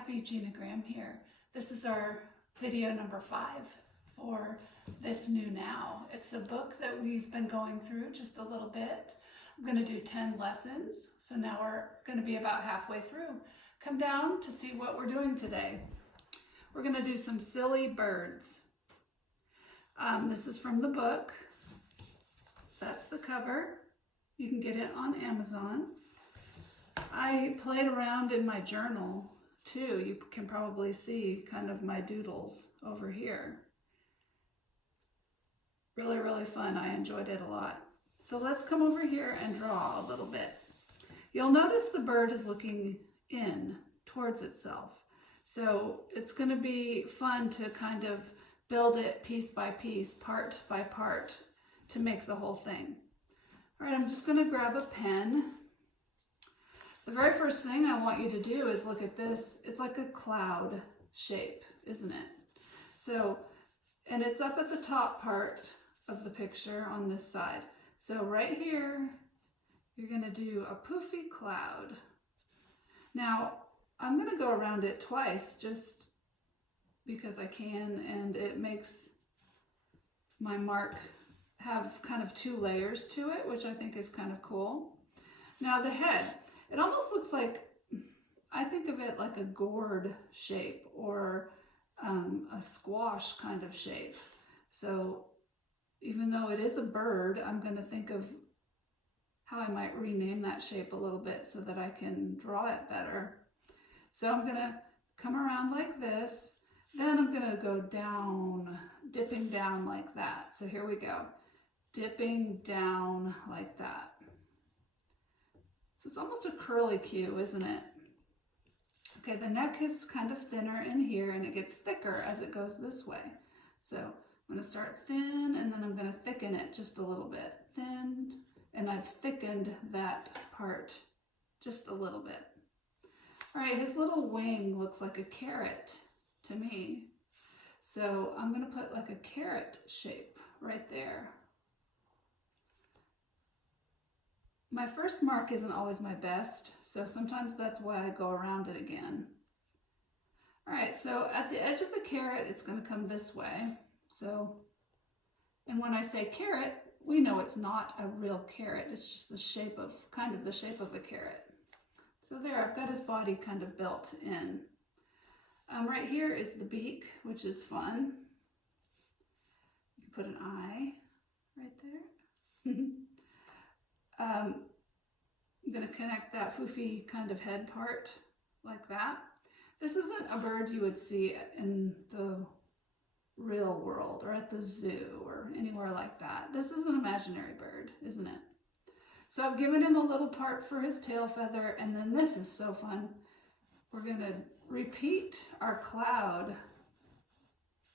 Happy Gina Graham here. This is our video number 5 for This New Now. It's a book that we've been going through just a little bit. I'm going to do 10 lessons, so now we're going to be about halfway through. Come down to see what we're doing today. We're going to do some silly birds. This is from the book. That's the cover. You can get it on Amazon. I played around in my journal too. You can probably see kind of my doodles over here. Really, really fun. I enjoyed it a lot. So let's come over here and draw a little bit. You'll notice the bird is looking in towards itself. So it's going to be fun to kind of build it piece by piece, part by part, to make the whole thing. All right, I'm just going to grab a pen. The very first thing I want you to do is look at this. It's like a cloud shape, isn't it? So, and it's up at the top part of the picture on this side. So right here, you're going to do a poofy cloud. Now, I'm going to go around it twice just because I can, and it makes my mark have kind of 2 layers to it, which I think is kind of cool. Now the head, it almost looks like, I think of it like a gourd shape or a squash kind of shape. So even though it is a bird, I'm going to think of how I might rename that shape a little bit so that I can draw it better. So I'm going to come around like this. Then I'm going to go down, dipping down like that. So here we go. Dipping down like that. So it's almost a curly Q, isn't it? Okay, the neck is kind of thinner in here and it gets thicker as it goes this way. So I'm going to start thin and then I'm going to thicken it just a little bit. Thin, and I've thickened that part just a little bit. All right, his little wing looks like a carrot to me. So I'm going to put like a carrot shape right there. My first mark isn't always my best, so sometimes that's why I go around it again. All right, so at the edge of the carrot, it's going to come this way. So, and when I say carrot, we know it's not a real carrot. It's just the shape of, kind of the shape of a carrot. So there, I've got his body kind of built in. Right here is the beak, which is fun. You can put an eye right there. I'm going to connect that foofy kind of head part like that. This isn't a bird you would see in the real world or at the zoo or anywhere like that. This is an imaginary bird, isn't it? So I've given him a little part for his tail feather, and then this is so fun. We're going to repeat our cloud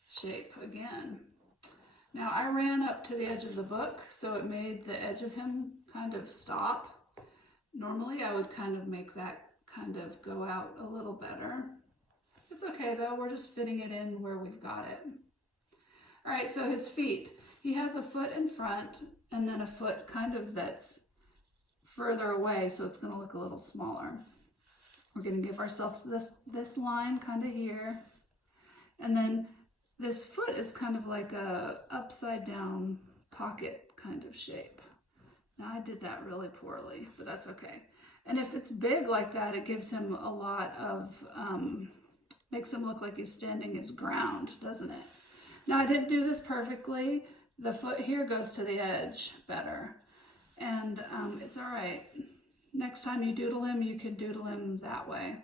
shape again. Now I ran up to the edge of the book, so it made the edge of him kind of stop. Normally I would kind of make that kind of go out a little better. It's okay though, we're just fitting it in where we've got it. All right, so his feet. He has a foot in front and then a foot kind of that's further away, so it's going to look a little smaller. We're going to give ourselves this line kind of here. And then this foot is kind of like a upside down pocket kind of shape. Now I did that really poorly, but that's okay. And if it's big like that, it gives him a lot of, makes him look like he's standing his ground, doesn't it? Now I didn't do this perfectly. The foot here goes to the edge better. And it's all right. Next time you doodle him, you can doodle him that way.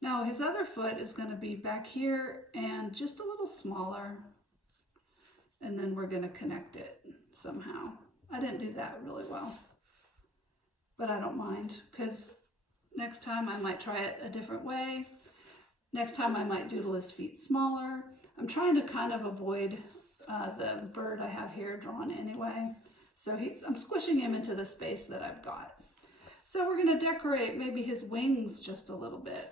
Now his other foot is going to be back here and just a little smaller. And then we're going to connect it somehow. I didn't do that really well, but I don't mind because next time I might try it a different way. Next time I might doodle his feet smaller. I'm trying to kind of avoid the bird I have here drawn anyway. So I'm squishing him into the space that I've got. So we're going to decorate maybe his wings just a little bit.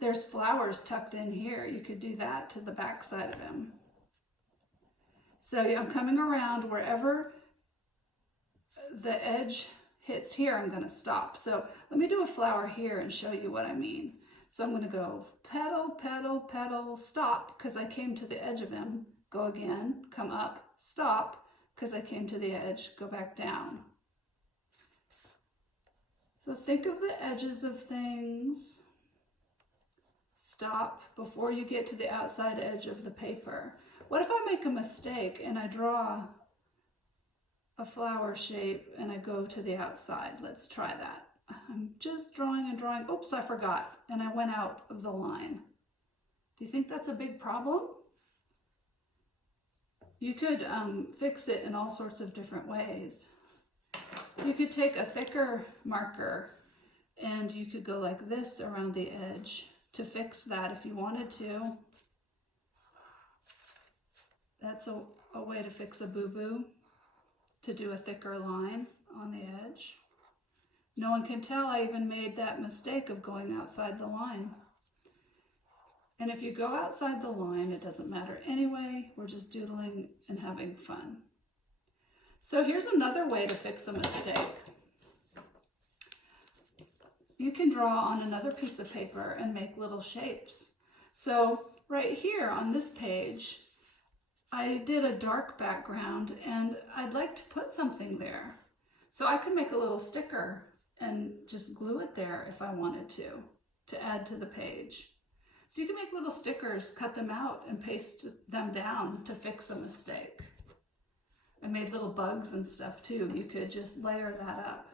There's flowers tucked in here. You could do that to the back side of him. So I'm coming around wherever the edge hits here, I'm going to stop. So let me do a flower here and show you what I mean. So I'm going to go petal, petal, petal, stop, because I came to the edge of him. Go again, come up, stop, because I came to the edge, go back down. So think of the edges of things. Stop before you get to the outside edge of the paper. What if I make a mistake and I draw a flower shape and I go to the outside? Let's try that. I'm just drawing and drawing. Oops, I forgot, and I went out of the line. Do you think that's a big problem? You could fix it in all sorts of different ways. You could take a thicker marker and you could go like this around the edge to fix that if you wanted to. That's a way to fix a boo-boo, to do a thicker line on the edge. No one can tell I even made that mistake of going outside the line. And if you go outside the line, it doesn't matter anyway. We're just doodling and having fun. So here's another way to fix a mistake. You can draw on another piece of paper and make little shapes. So right here on this page, I did a dark background and I'd like to put something there. So I could make a little sticker and just glue it there if I wanted to add to the page. So you can make little stickers, cut them out and paste them down to fix a mistake. I made little bugs and stuff too. You could just layer that up.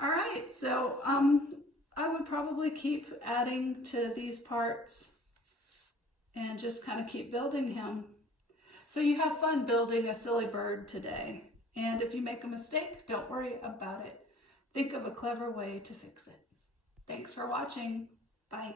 All right, so I would probably keep adding to these parts and just kind of keep building him. So you have fun building a silly bird today. And if you make a mistake, don't worry about it. Think of a clever way to fix it. Thanks for watching. Bye.